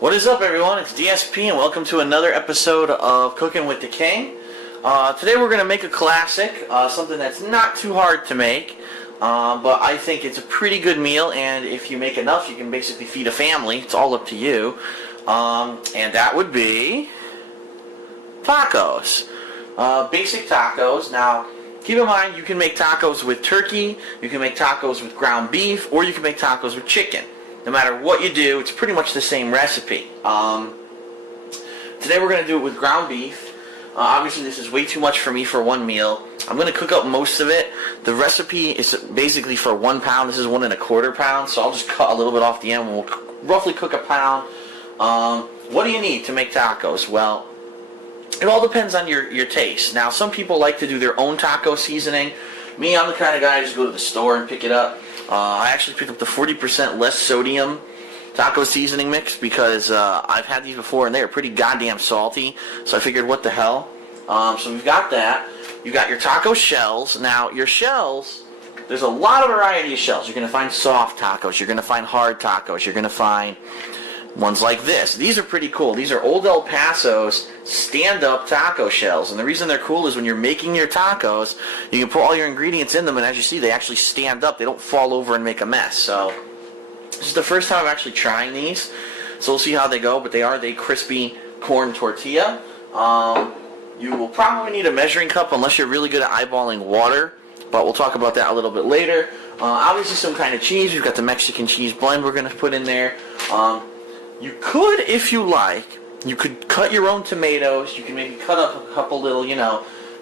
What is up, everyone? It's DSP and welcome to another episode of Cooking with the King. Today we're going to make a classic, something that's not too hard to make, but I think it's a pretty good meal, and if you make enough you can basically feed a family. It's all up to you. And that would be tacos. Basic tacos. Now, keep in mind you can make tacos with turkey, you can make tacos with ground beef, or you can make tacos with chicken. No matter what you do, it's pretty much the same recipe. Today we're going to do it with ground beef. Obviously this is way too much for me for one meal. I'm going to cook up most of it. The recipe is basically for 1 pound. This is 1 1/4 pounds, so I'll just cut a little bit off the end. We'll roughly cook a pound. What do you need to make tacos? Well, it all depends on your taste. Now, some people like to do their own taco seasoning. Me, I'm the kind of guy I just go to the store and pick it up. I actually picked up the 40% less sodium taco seasoning mix because I've had these before and they are pretty goddamn salty. So I figured, what the hell? So we've got that. You got your taco shells. Now, your shells, there's a lot of variety of shells. You're going to find soft tacos. You're going to find hard tacos. You're going to find ones like this. These are pretty cool. These are Old El Paso's stand-up taco shells. And the reason they're cool is when you're making your tacos, you can put all your ingredients in them, and as you see, they actually stand up. They don't fall over and make a mess. So this is the first time I'm actually trying these. So we'll see how they go, but they are the crispy corn tortilla. You will probably need a measuring cup unless you're really good at eyeballing water, but we'll talk about that a little bit later. Obviously some kind of cheese. We've got the Mexican cheese blend we're going to put in there. You could, if you like, you could cut your own tomatoes. You can maybe cut up a couple little,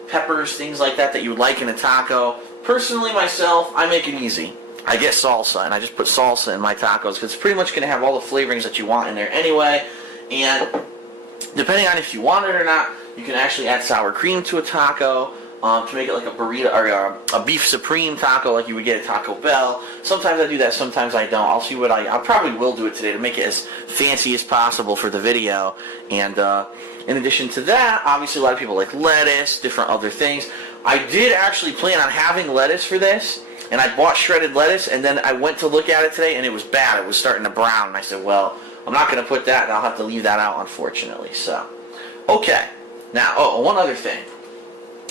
peppers, things like that you would like in a taco. Personally, myself, I make it easy. I get salsa, and I just put salsa in my tacos because it's pretty much going to have all the flavorings that you want in there anyway. And depending on if you want it or not, you can actually add sour cream to a taco to make it like a burrito or a beef supreme taco like you would get at Taco Bell. Sometimes I do that, sometimes I don't. I'll see what I probably will do it today to make it as fancy as possible for the video. And in addition to that, obviously a lot of people like lettuce, different other things. I did actually plan on having lettuce for this, and I bought shredded lettuce, and then I went to look at it today, and it was bad. It was starting to brown, and I said, well, I'm not going to put that, and I'll have to leave that out, unfortunately. So, okay. Now, one other thing.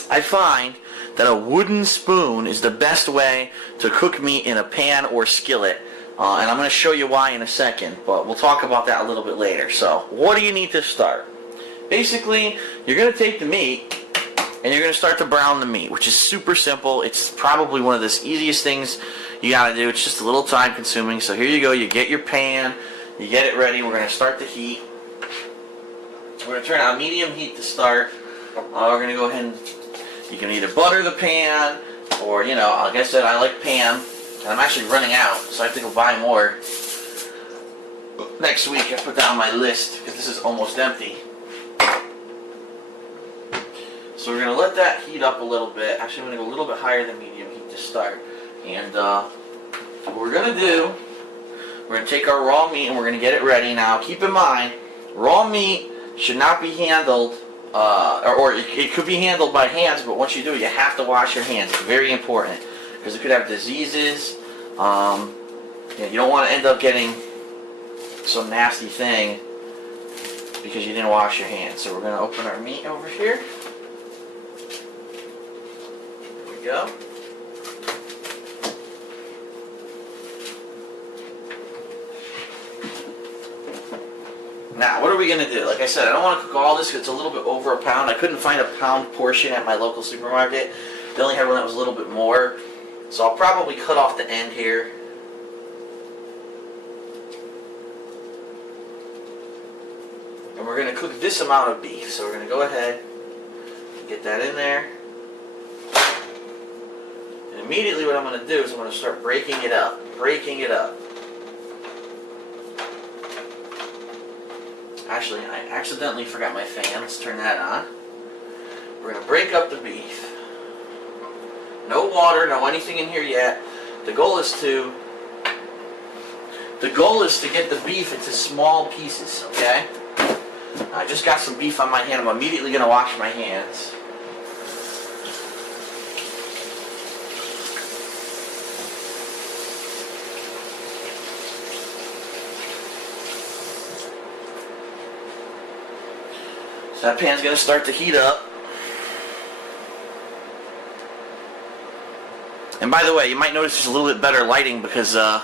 I find that a wooden spoon is the best way to cook meat in a pan or skillet, and I'm going to show you why in a second, but we'll talk about that a little bit later. So, what do you need to start? Basically, you're going to take the meat, and you're going to start to brown the meat, which is super simple. It's probably one of the easiest things you got to do. It's just a little time consuming. So here you go. You get your pan, you get it ready. We're going to start the heat. We're going to turn on medium heat to start. We're going to go ahead and you can either butter the pan, or, like I said, I like pan, and I'm actually running out, so I have to go buy more. Next week, I put that on my list, because this is almost empty. So we're going to let that heat up a little bit. Actually, I'm going to go a little bit higher than medium heat to start. And what we're going to do, we're going to take our raw meat, and we're going to get it ready. Now, keep in mind, raw meat should not be handled or it could be handled by hands, but once you do it, you have to wash your hands. It's very important because it could have diseases. You don't want to end up getting some nasty thing because you didn't wash your hands. So we're going to open our meat over here. There we go. Now, what are we going to do? Like I said, I don't want to cook all this because it's a little bit over a pound. I couldn't find a pound portion at my local supermarket. They only had one that was a little bit more. So I'll probably cut off the end here. And we're going to cook this amount of beef. So we're going to go ahead and get that in there. And immediately what I'm going to do is I'm going to start breaking it up. Breaking it up. Actually, I accidentally forgot my fan. Let's turn that on. We're going to break up the beef. No water, no anything in here yet. The goal is to get the beef into small pieces, okay? I just got some beef on my hand. I'm immediately going to wash my hands. That pan's going to start to heat up. And by the way, you might notice there's a little bit better lighting because I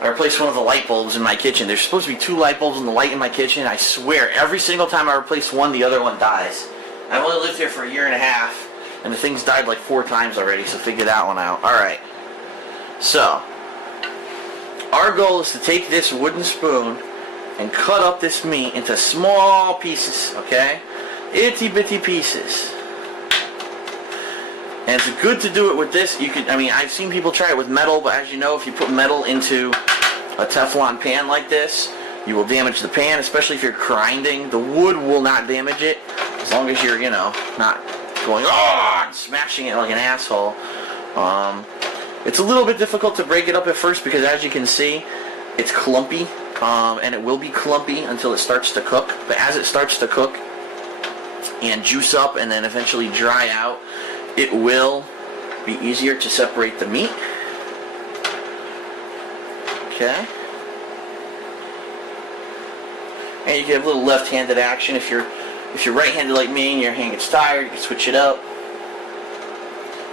replaced one of the light bulbs in my kitchen. There's supposed to be 2 light bulbs in the light in my kitchen. I swear, every single time I replace one, the other one dies. I've only lived here for a year and a half, and the thing's died like 4 times already, so figure that one out. Alright, so our goal is to take this wooden spoon and cut up this meat into small pieces, okay? Itty bitty pieces. And it's good to do it with this. You could, I mean, I've seen people try it with metal, but as you know, if you put metal into a Teflon pan like this, you will damage the pan, especially if you're grinding. The wood will not damage it, as long as you're, you know, not going, oh, and smashing it like an asshole. It's a little bit difficult to break it up at first because, as you can see, it's clumpy, and it will be clumpy until it starts to cook. But as it starts to cook and juice up and then eventually dry out, it will be easier to separate the meat. Okay. And you can have a little left-handed action. If you're right-handed like me and your hand gets tired, you can switch it up.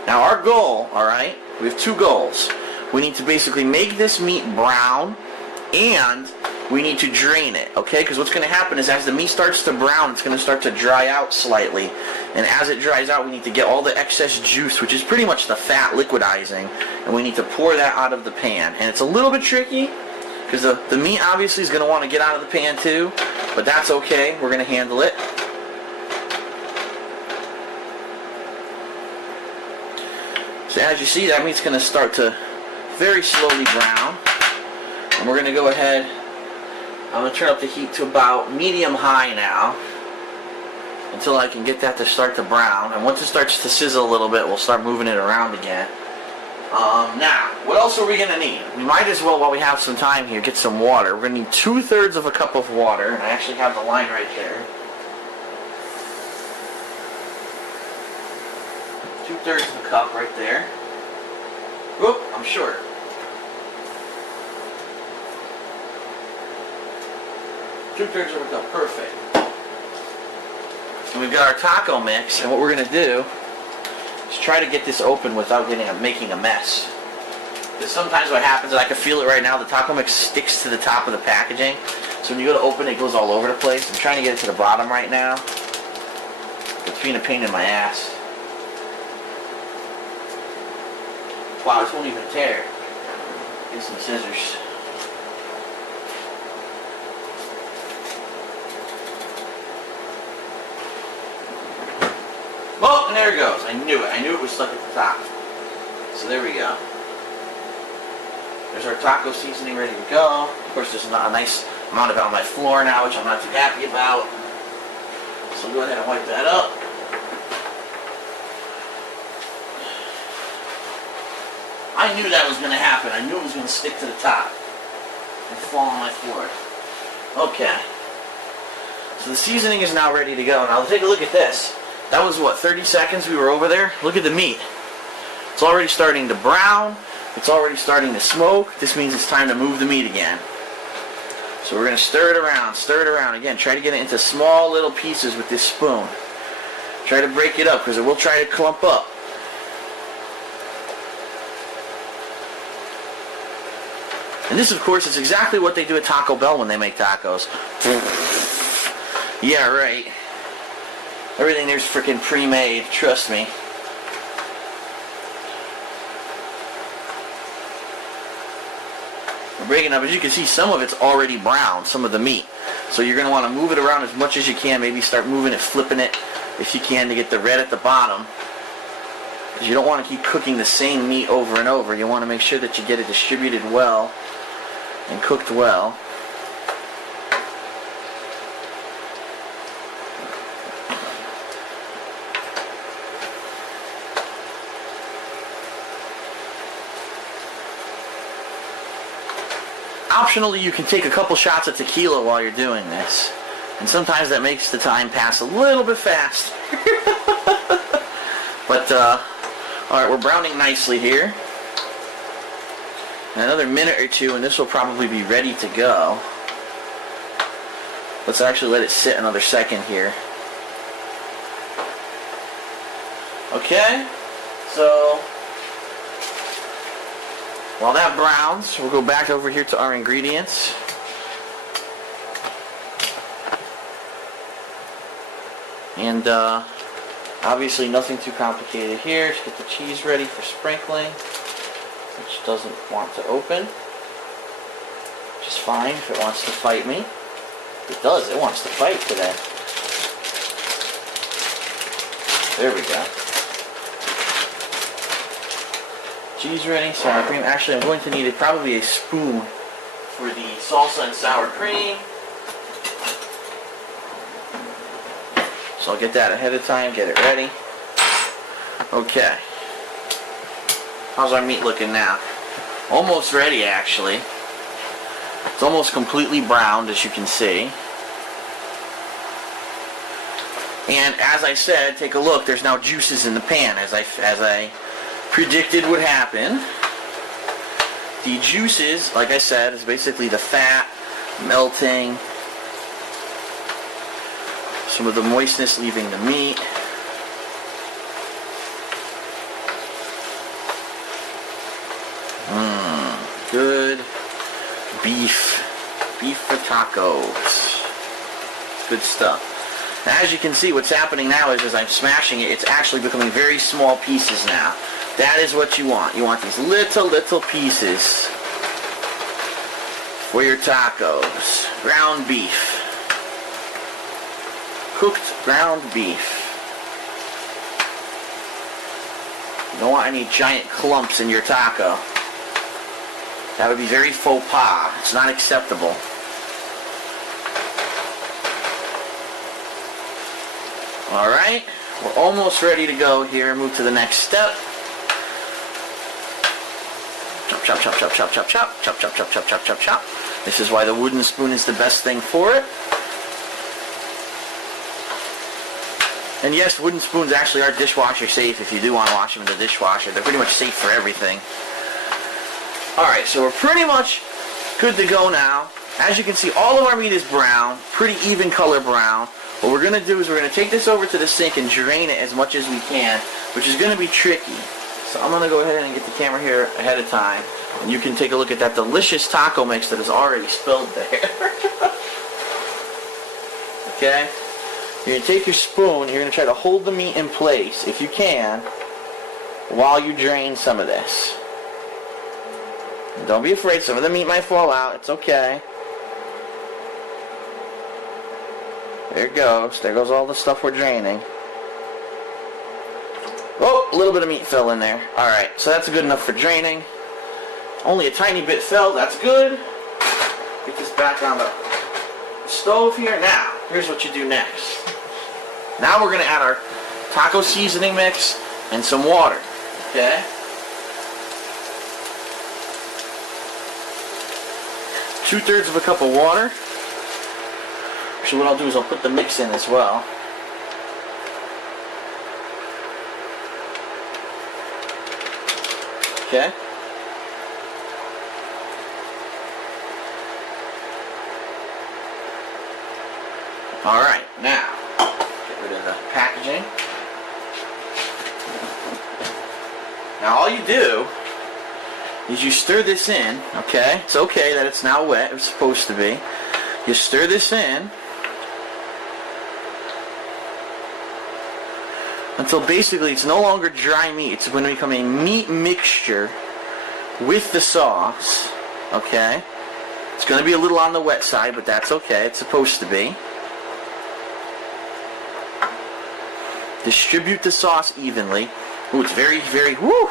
Now our goal, alright, we have 2 goals. We need to basically make this meat brown, and we need to drain it, okay? Because what's going to happen is as the meat starts to brown, it's going to start to dry out slightly. And as it dries out, we need to get all the excess juice, which is pretty much the fat liquidizing, and we need to pour that out of the pan. And it's a little bit tricky, because the meat obviously is going to want to get out of the pan too, but that's okay. We're going to handle it. So as you see, that meat's going to start to very slowly brown. And we're going to go ahead, I'm going to turn up the heat to about medium-high now until I can get that to start to brown. And once it starts to sizzle a little bit, we'll start moving it around again. Now, what else are we going to need? We might as well, while we have some time here, get some water. We're going to need 2/3 of a cup of water. And I actually have the line right there. 2/3 of a cup right there. Whoop, I'm short. Two-thirds of a cup, perfect. And we've got our taco mix, and what we're going to do is try to get this open without making a mess. Because sometimes what happens, and I can feel it right now, the taco mix sticks to the top of the packaging. So when you go to open it, it goes all over the place. I'm trying to get it to the bottom right now. It's being a pain in my ass. Wow, this won't even tear. Get some scissors. Oh, and there it goes. I knew it. I knew it was stuck at the top. So there we go. There's our taco seasoning ready to go. Of course, there's not a nice amount of it on my floor now, which I'm not too happy about. So go ahead and wipe that up. I knew that was going to happen. I knew it was going to stick to the top and fall on my floor. Okay. So the seasoning is now ready to go. Now take a look at this. That was, what, 30 seconds we were over there? Look at the meat. It's already starting to brown. It's already starting to smoke. This means it's time to move the meat again. So we're going to stir it around. Again, try to get it into small little pieces with this spoon. Try to break it up because it will try to clump up. And this, of course, is exactly what they do at Taco Bell when they make tacos. Yeah, right. Everything there's freaking pre-made, trust me. We're breaking up. As you can see, some of it's already brown, some of the meat. So you're going to want to move it around as much as you can. Maybe start moving it, flipping it, if you can, to get the red at the bottom. Because you don't want to keep cooking the same meat over and over. You want to make sure that you get it distributed well and cooked well. Optionally, you can take a couple shots of tequila while you're doing this. And sometimes that makes the time pass a little bit fast. But, alright, we're browning nicely here. Another minute or two and this will probably be ready to go. Let's actually let it sit another second here. Okay, so while that browns, we'll go back over here to our ingredients. And obviously nothing too complicated here. Just get the cheese ready for sprinkling, which doesn't want to open. Which is fine if it wants to fight me. It does, it wants to fight today. There we go. Cheese ready, sour cream. Actually, I'm going to need probably a spoon for the salsa and sour cream. So I'll get that ahead of time, get it ready. Okay. How's our meat looking now? Almost ready, actually. It's almost completely browned, as you can see. And as I said, take a look, there's now juices in the pan, as I predicted would happen. The juices, like I said, is basically the fat melting, some of the moistness leaving the meat. Good beef for tacos. Good stuff. Now, as you can see, what's happening now is as I'm smashing it, it's actually becoming very small pieces now. That is what you want. You want these little pieces for your tacos. Ground beef. Cooked ground beef. You don't want any giant clumps in your taco. That would be very faux pas. It's not acceptable. Alright, we're almost ready to go here. Move to the next step. Chop, chop, chop, chop, chop, chop, chop, chop, chop, chop, chop, chop, chop, chop. This is why the wooden spoon is the best thing for it. And yes, wooden spoons actually are dishwasher safe if you do want to wash them in the dishwasher. They're pretty much safe for everything. Alright, so we're pretty much good to go now. As you can see, all of our meat is brown, pretty even color brown. What we're going to do is we're going to take this over to the sink and drain it as much as we can, which is going to be tricky. So I'm going to go ahead and get the camera here ahead of time, and you can take a look at that delicious taco mix that is already spilled there. Okay? You're going to take your spoon, you're going to try to hold the meat in place, if you can, while you drain some of this. And don't be afraid, some of the meat might fall out, it's okay. There it goes. There goes all the stuff we're draining. Oh, a little bit of meat fell in there. Alright, so that's good enough for draining. Only a tiny bit fell, that's good. Get this back on the stove here. Now, here's what you do next. Now we're going to add our taco seasoning mix and some water. Okay? Two-thirds of a cup of water. Actually, what I'll do is I'll put the mix in as well. Okay. Alright, now, get rid of the packaging. Now all you do is you stir this in, okay? It's okay that it's now wet, it's supposed to be. You stir this in until basically it's no longer dry meat. It's going to become a meat mixture with the sauce, okay? It's going to be a little on the wet side, but that's okay. It's supposed to be. Distribute the sauce evenly. Ooh, it's very, very, whoo!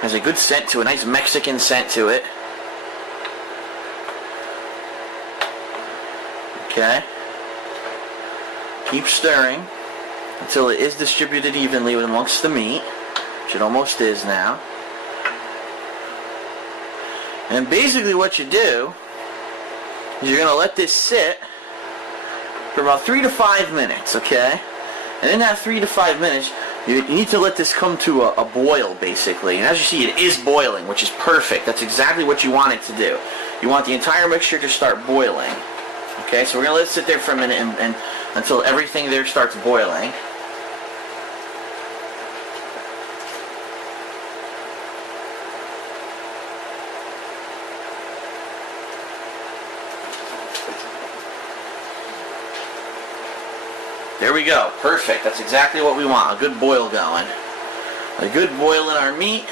Has a good scent to it, a nice Mexican scent to it. Okay. Keep stirring until it is distributed evenly amongst the meat, which it almost is now. And basically what you do is you're going to let this sit for about 3 to 5 minutes, okay? And in that 3 to 5 minutes, you need to let this come to a boil, basically. And as you see, it is boiling, which is perfect. That's exactly what you want it to do. You want the entire mixture to start boiling. Okay, so we're going to let it sit there for a minute and until everything there starts boiling. There we go. Perfect. That's exactly what we want. A good boil going. A good boil in our meat.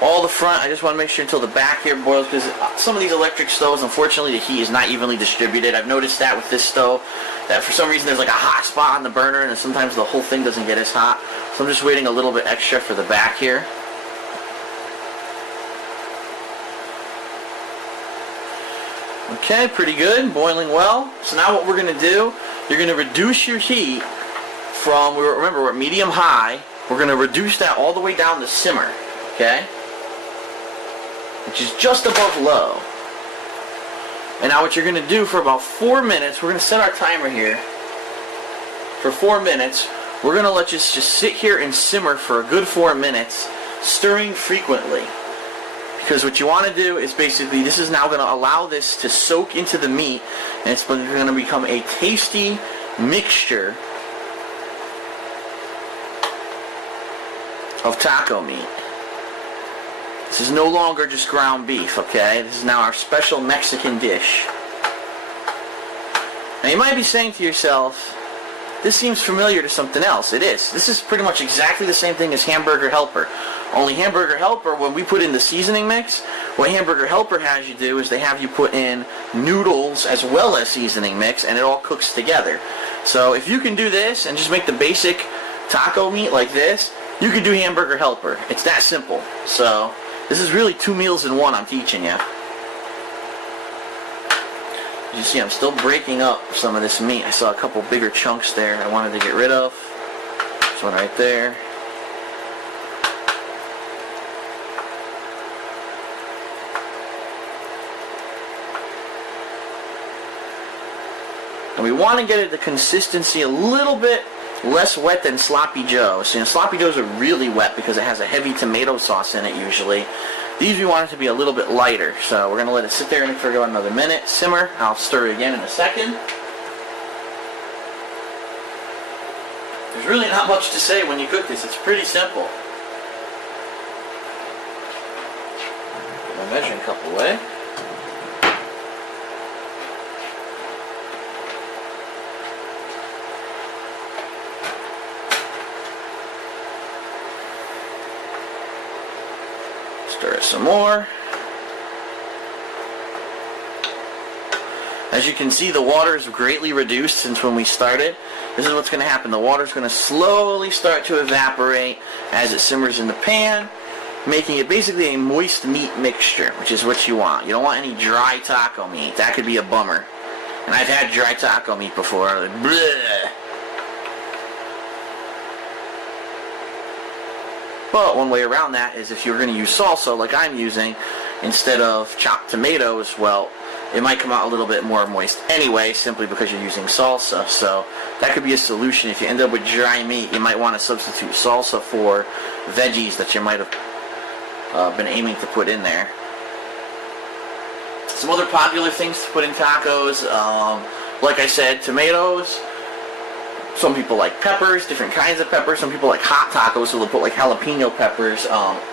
All the front, I just want to make sure until the back here boils, because some of these electric stoves, unfortunately, the heat is not evenly distributed. I've noticed that with this stove, that for some reason there's like a hot spot on the burner, and sometimes the whole thing doesn't get as hot. So I'm just waiting a little bit extra for the back here. Okay, pretty good, boiling well. So now what we're going to do, you're going to reduce your heat from, remember we're at medium high, we're going to reduce that all the way down to simmer, okay? Which is just above low. And now what you're going to do for about 4 minutes, we're going to set our timer here. For 4 minutes, we're going to let this just sit here and simmer for a good 4 minutes, stirring frequently. Because what you want to do is basically, this is now going to allow this to soak into the meat, and it's going to become a tasty mixture of taco meat. This is no longer just ground beef, okay? This is now our special Mexican dish. Now you might be saying to yourself, this seems familiar to something else. It is. This is pretty much exactly the same thing as Hamburger Helper. Only Hamburger Helper, when we put in the seasoning mix, what Hamburger Helper has you do is they have you put in noodles as well as seasoning mix, and it all cooks together. So if you can do this and just make the basic taco meat like this, you can do Hamburger Helper. It's that simple. So this is really 2 meals in one I'm teaching you. As you see, I'm still breaking up some of this meat. I saw a couple bigger chunks there I wanted to get rid of. This one right there. And we want to get it the consistency a little bit less wet than Sloppy Joe. So, Sloppy Joes are really wet because it has a heavy tomato sauce in it usually. These we want it to be a little bit lighter. So we're going to let it sit there for about another minute, simmer. I'll stir it again in a second. There's really not much to say when you cook this. It's pretty simple. Get my measuring cup away. Stir it some more. As you can see, the water is greatly reduced since when we started. This is what's going to happen. The water is going to slowly start to evaporate as it simmers in the pan, making it basically a moist meat mixture, which is what you want. You don't want any dry taco meat. That could be a bummer. And I've had dry taco meat before. Like, bleh. But one way around that is if you're going to use salsa like I'm using, instead of chopped tomatoes, well, it might come out a little bit more moist anyway, simply because you're using salsa. So that could be a solution. If you end up with dry meat, you might want to substitute salsa for veggies that you might have been aiming to put in there. Some other popular things to put in tacos, like I said, tomatoes. Some people like peppers, different kinds of peppers. Some people like hot tacos, so they'll put like jalapeno peppers,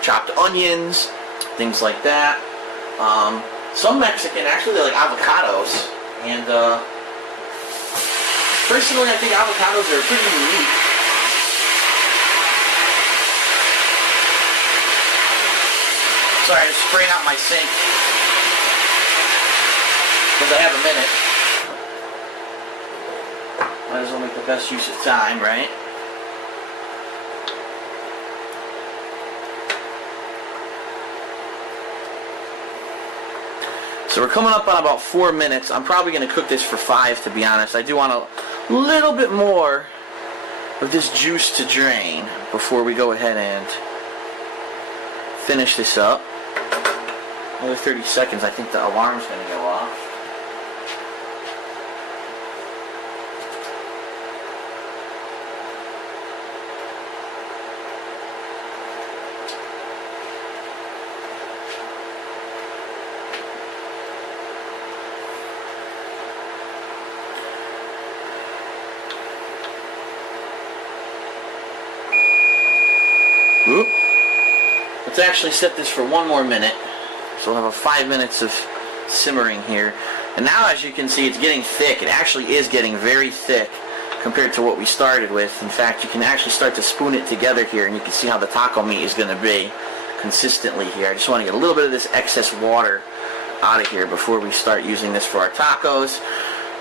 chopped onions, things like that. Some Mexican, actually, they like avocados. And personally, I think avocados are pretty unique. Sorry, I'm spraying out my sink because I have a minute. Might as well make the best use of time, right? So we're coming up on about 4 minutes. I'm probably going to cook this for 5, to be honest. I do want a little bit more of this juice to drain before we go ahead and finish this up. Another 30 seconds, I think the alarm's going to go off. Let's actually set this for 1 more minute. So we'll have a 5 minutes of simmering here. And now, as you can see, it's getting thick. It actually is getting very thick compared to what we started with. In fact, you can actually start to spoon it together here, and you can see how the taco meat is going to be consistently here. I just want to get a little bit of this excess water out of here before we start using this for our tacos.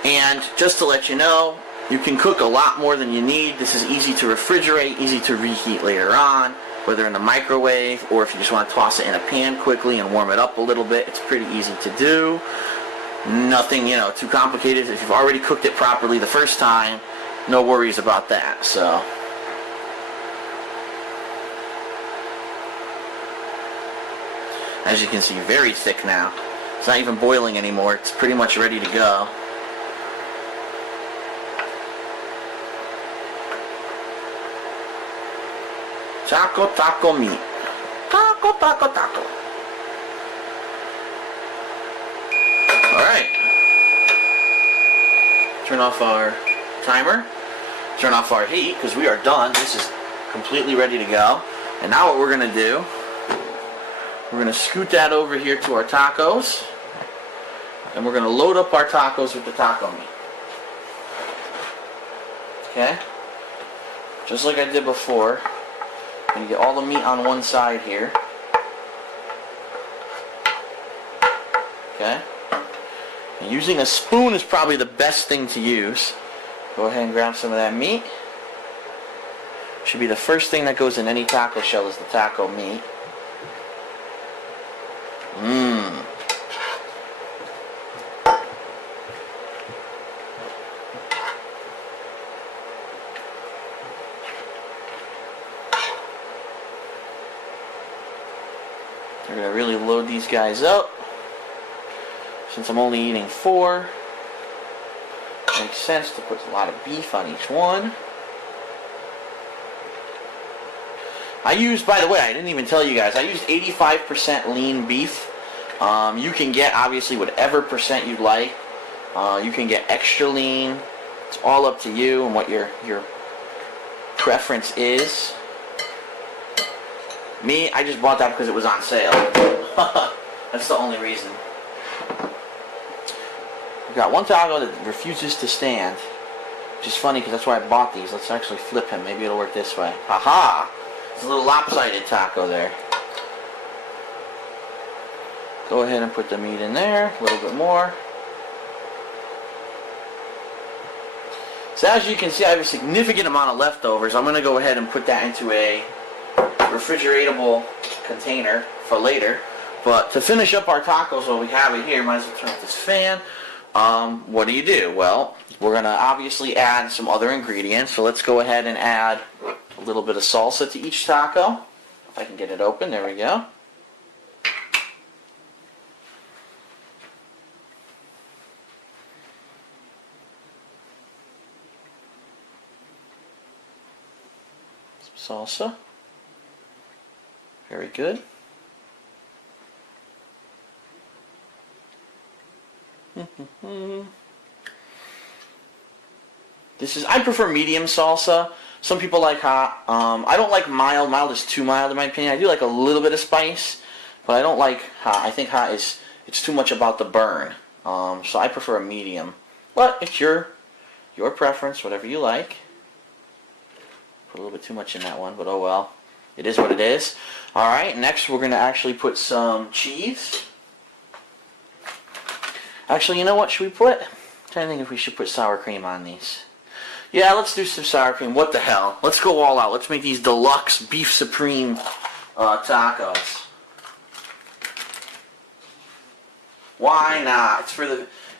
And just to let you know, you can cook a lot more than you need. This is easy to refrigerate, easy to reheat later on, whether in the microwave or if you just want to toss it in a pan quickly and warm it up a little bit. It's pretty easy to do. Nothing, too complicated. If you've already cooked it properly the first time, no worries about that. So as you can see, very thick now. It's not even boiling anymore. It's pretty much ready to go. Taco meat. Taco. Alright. Turn off our timer. Turn off our heat because we are done. This is completely ready to go. And now what we're going to do, we're going to scoot that over here to our tacos. And we're going to load up our tacos with the taco meat. Okay? Just like I did before. I'm going to get all the meat on one side here. Okay? And using a spoon is probably the best thing to use. Go ahead and grab some of that meat. Should be the first thing that goes in any taco shell is the taco meat. Mmm. We're going to really load these guys up. Since I'm only eating 4, it makes sense to put a lot of beef on each one. I used, by the way, I didn't even tell you guys, I used 85% lean beef. You can get, obviously, whatever percent you'd like. You can get extra lean. It's all up to you and what your preference is. Me, I just bought that because it was on sale. That's the only reason. We've got one taco that refuses to stand. Which is funny because that's why I bought these. Let's actually flip him. Maybe it'll work this way. Haha! It's a little lopsided taco there. Go ahead and put the meat in there. A little bit more. So as you can see, I have a significant amount of leftovers. I'm going to go ahead and put that into a refrigeratable container for later. But to finish up our tacos while we have it here, might as well turn off this fan. What do? Well, we're going to obviously add some other ingredients. So let's go ahead and add a little bit of salsa to each taco. If I can get it open, there we go. Some salsa. Very good. I prefer medium salsa. Some people like hot. I don't like mild. Mild is too mild in my opinion. I do like a little bit of spice, but I don't like hot. I think hot is, it's too much about the burn. So I prefer a medium. But it's your preference, whatever you like. Put a little bit too much in that one, but oh well. It is what it is. Alright, next we're going to actually put some cheese. Actually, you know what should we put? I'm trying to think if we should put sour cream on these. Yeah, let's do some sour cream. What the hell? Let's go all out. Let's make these deluxe beef supreme tacos. Why not?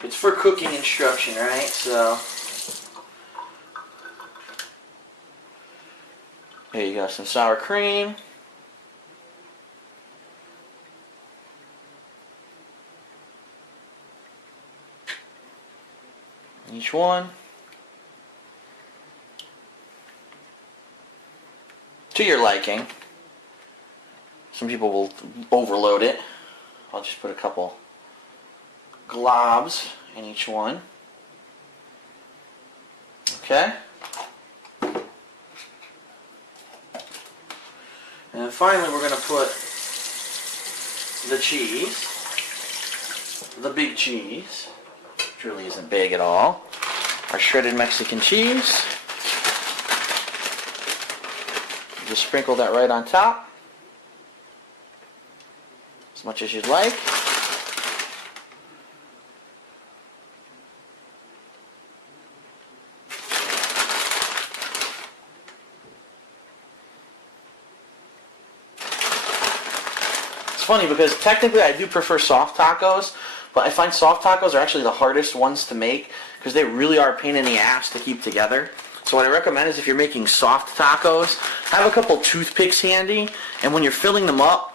It's for cooking instruction, right? So here you go, some sour cream. Each one. To your liking. Some people will overload it. I'll just put a couple globs in each one. Okay. And then finally we're going to put the cheese, the big cheese, which really isn't big at all, our shredded Mexican cheese. Just sprinkle that right on top, as much as you'd like. It's funny because technically I do prefer soft tacos, but I find soft tacos are actually the hardest ones to make because they really are a pain in the ass to keep together. So what I recommend is if you're making soft tacos, have a couple toothpicks handy, and when you're filling them up,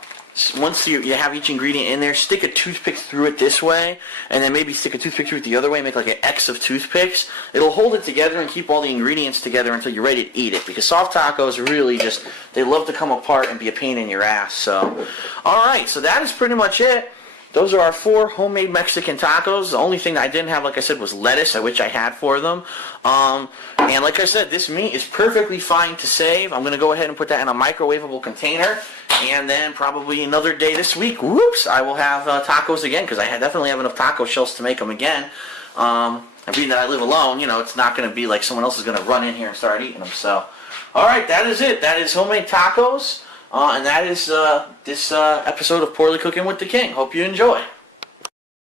once you have each ingredient in there, stick a toothpick through it this way, and then maybe stick a toothpick through it the other way, make like an X of toothpicks. It'll hold it together and keep all the ingredients together until you're ready to eat it, because soft tacos really just, they love to come apart and be a pain in your ass. So, alright, so that is pretty much it. Those are our 4 homemade Mexican tacos. The only thing that I didn't have, like I said, was lettuce, which I had for them. And like I said, this meat is perfectly fine to save. I'm going to go ahead and put that in a microwavable container. And then probably another day this week, whoops, I will have tacos again, because I definitely have enough taco shells to make them again. And being that I live alone, you know, it's not going to be like someone else is going to run in here and start eating them. So, alright, that is it. That is homemade tacos. And that is this episode of Poorly Cooking with the King. Hope you enjoy.